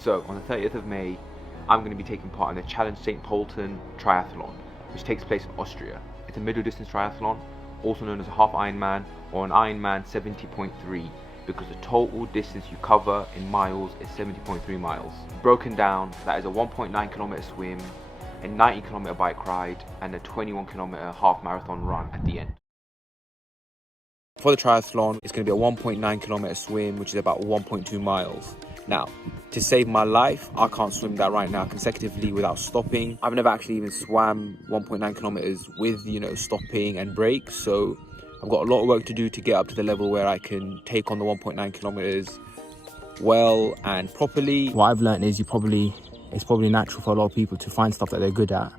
So on the 30th of May, I'm going to be taking part in the Challenge St. Pölten triathlon, which takes place in Austria. It's a middle distance triathlon, also known as a half Ironman or an Ironman 70.3, because the total distance you cover in miles is 70.3 miles. Broken down, that is a 1.9 kilometer swim, a 90 kilometer bike ride, and a 21 kilometer half marathon run at the end. For the triathlon, it's going to be a 1.9 kilometer swim, which is about 1.2 miles. Now, to save my life, I can't swim that right now consecutively without stopping. I've never actually even swam 1.9 kilometers with, stopping and breaks. So I've got a lot of work to do to get up to the level where I can take on the 1.9 kilometers well and properly. What I've learned is it's probably natural for a lot of people to find stuff that they're good at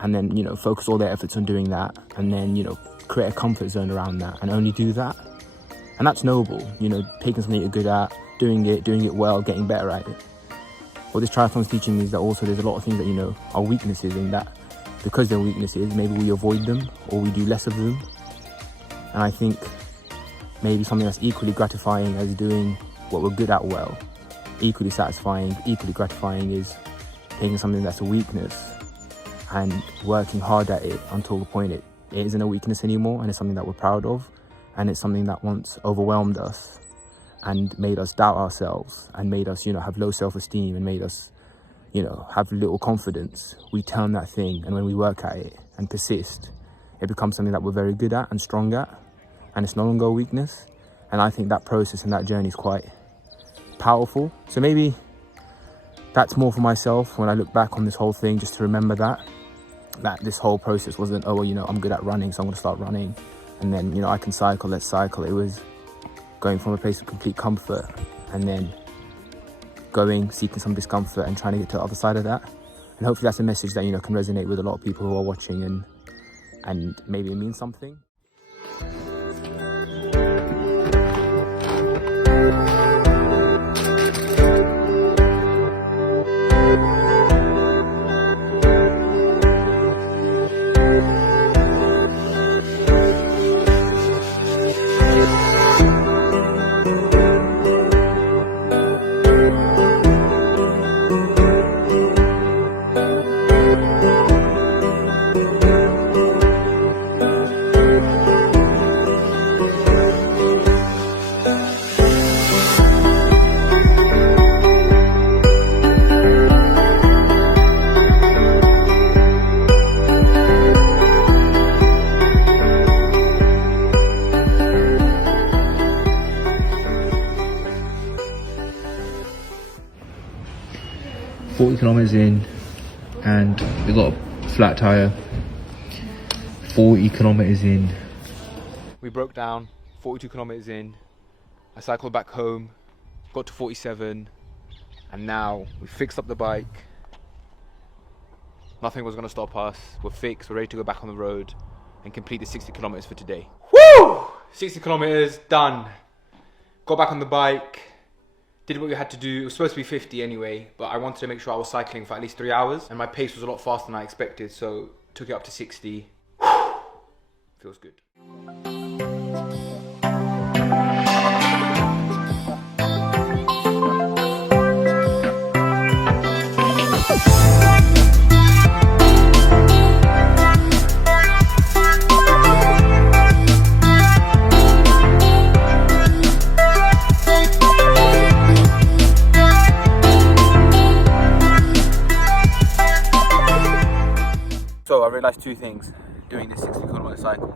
and then, focus all their efforts on doing that and then, create a comfort zone around that and only do that. And that's noble, taking something you're good at, doing it well, getting better at it. What this triathlon is teaching me is that also there's a lot of things that, are weaknesses, in that because they're weaknesses, maybe we avoid them or we do less of them. And I think maybe something that's equally gratifying as doing what we're good at well, equally satisfying, equally gratifying is taking something that's a weakness and working hard at it until the point it isn't a weakness anymore, and it's something that we're proud of, and it's something that once overwhelmed us and made us doubt ourselves and made us, have low self-esteem and made us, have little confidence. We turn that thing, and when we work at it and persist, it becomes something that we're very good at and strong at, and it's no longer a weakness. And I think that process and that journey is quite powerful. So maybe that's more for myself when I look back on this whole thing, just to remember that this whole process wasn't, I'm good at running, so I'm going to start running. And then, I can cycle, let's cycle. It was going from a place of complete comfort and then seeking some discomfort and trying to get to the other side of that. And hopefully that's a message that, can resonate with a lot of people who are watching and maybe it means something. Kilometers in and we got a flat tire. 40 kilometers in, we broke down. 42 kilometers in, I cycled back home, got to 47, and now we fixed up the bike. Nothing was going to stop us. We're fixed, we're ready to go back on the road and complete the 60 kilometers for today. Woo! 60 kilometers done. Got back on the bike, did what we had to do. It was supposed to be 50 anyway, but I wanted to make sure I was cycling for at least 3 hours, and my pace was a lot faster than I expected, so took it up to 60. Feels good. So I realised two things doing this 60 kilometer cycle.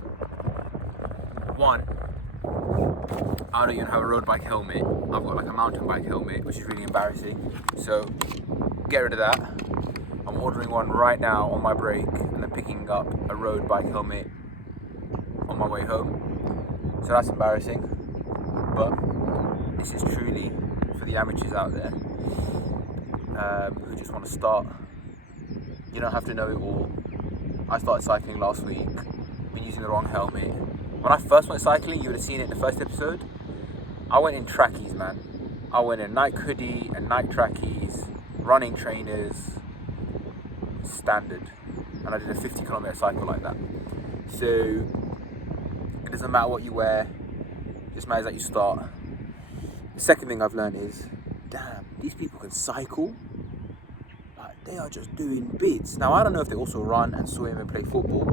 One, I don't even have a road bike helmet. I've got like a mountain bike helmet, which is really embarrassing. So get rid of that. I'm ordering one right now on my break and then picking up a road bike helmet on my way home. So that's embarrassing. But this is truly for the amateurs out there who just want to start. You don't have to know it all. I started cycling last week, been using the wrong helmet. When I first went cycling, you would have seen it in the first episode, I went in trackies, man. I went in Nike hoodie and Nike trackies, running trainers, standard. And I did a 50 kilometer cycle like that. So it doesn't matter what you wear, it just matters that you start. The second thing I've learned is damn, these people can cycle. Like, they are just doing bits. Now, I don't know if they also run and swim and play football,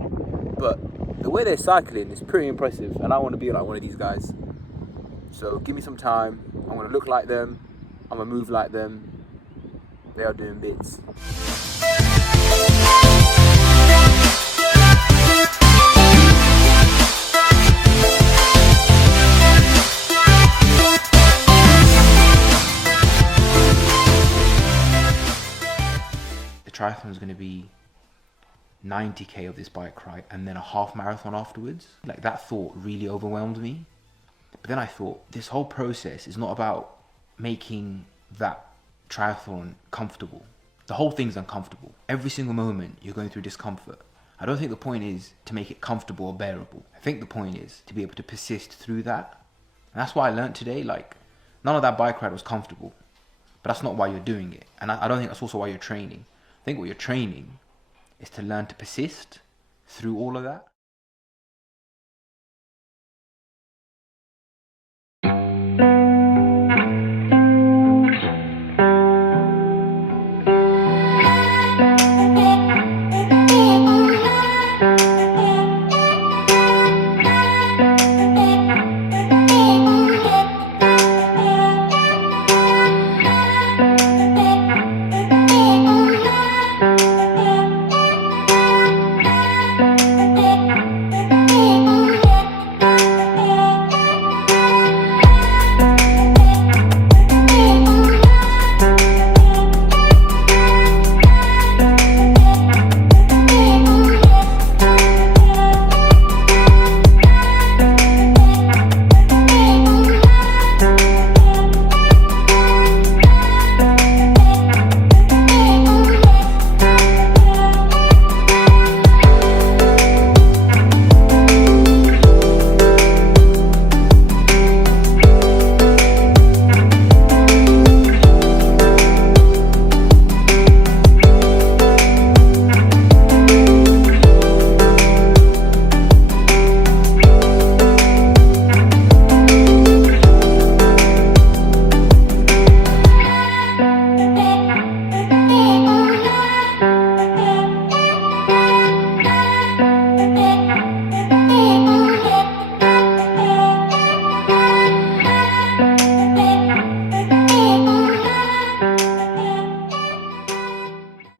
but the way they're cycling is pretty impressive, and I want to be like one of these guys. So give me some time. I'm going to look like them. I'm going to move like them. They are doing bits. The triathlon is going to be 90k of this bike ride and then a half marathon afterwards. Like, that thought really overwhelmed me. But then I thought, this whole process is not about making that triathlon comfortable. The whole thing's uncomfortable. Every single moment you're going through discomfort. I don't think the point is to make it comfortable or bearable. I think the point is to be able to persist through that. And that's what I learned today. Like, none of that bike ride was comfortable, but that's not why you're doing it. And I don't think that's also why you're training. I think what you're training is to learn to persist through all of that.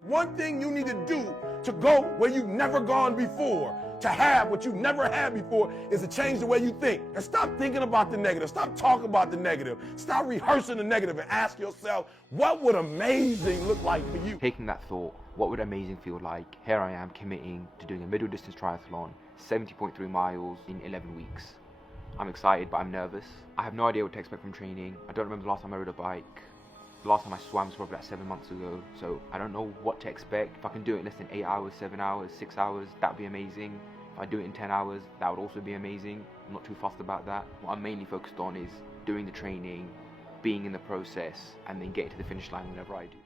One thing you need to do to go where you've never gone before, to have what you've never had before, is to change the way you think. And stop thinking about the negative. Stop talking about the negative. Stop rehearsing the negative and ask yourself, what would amazing look like for you? Taking that thought, what would amazing feel like? Here I am committing to doing a middle distance triathlon, 70.3 miles in 11 weeks. I'm excited, but I'm nervous. I have no idea what to expect from training. I don't remember the last time I rode a bike. The last time I swam was probably like 7 months ago, so I don't know what to expect. If I can do it in less than 8 hours, 7 hours, 6 hours, that would be amazing. If I do it in 10 hours, that would also be amazing. I'm not too fussed about that. What I'm mainly focused on is doing the training, being in the process, and then getting to the finish line whenever I do.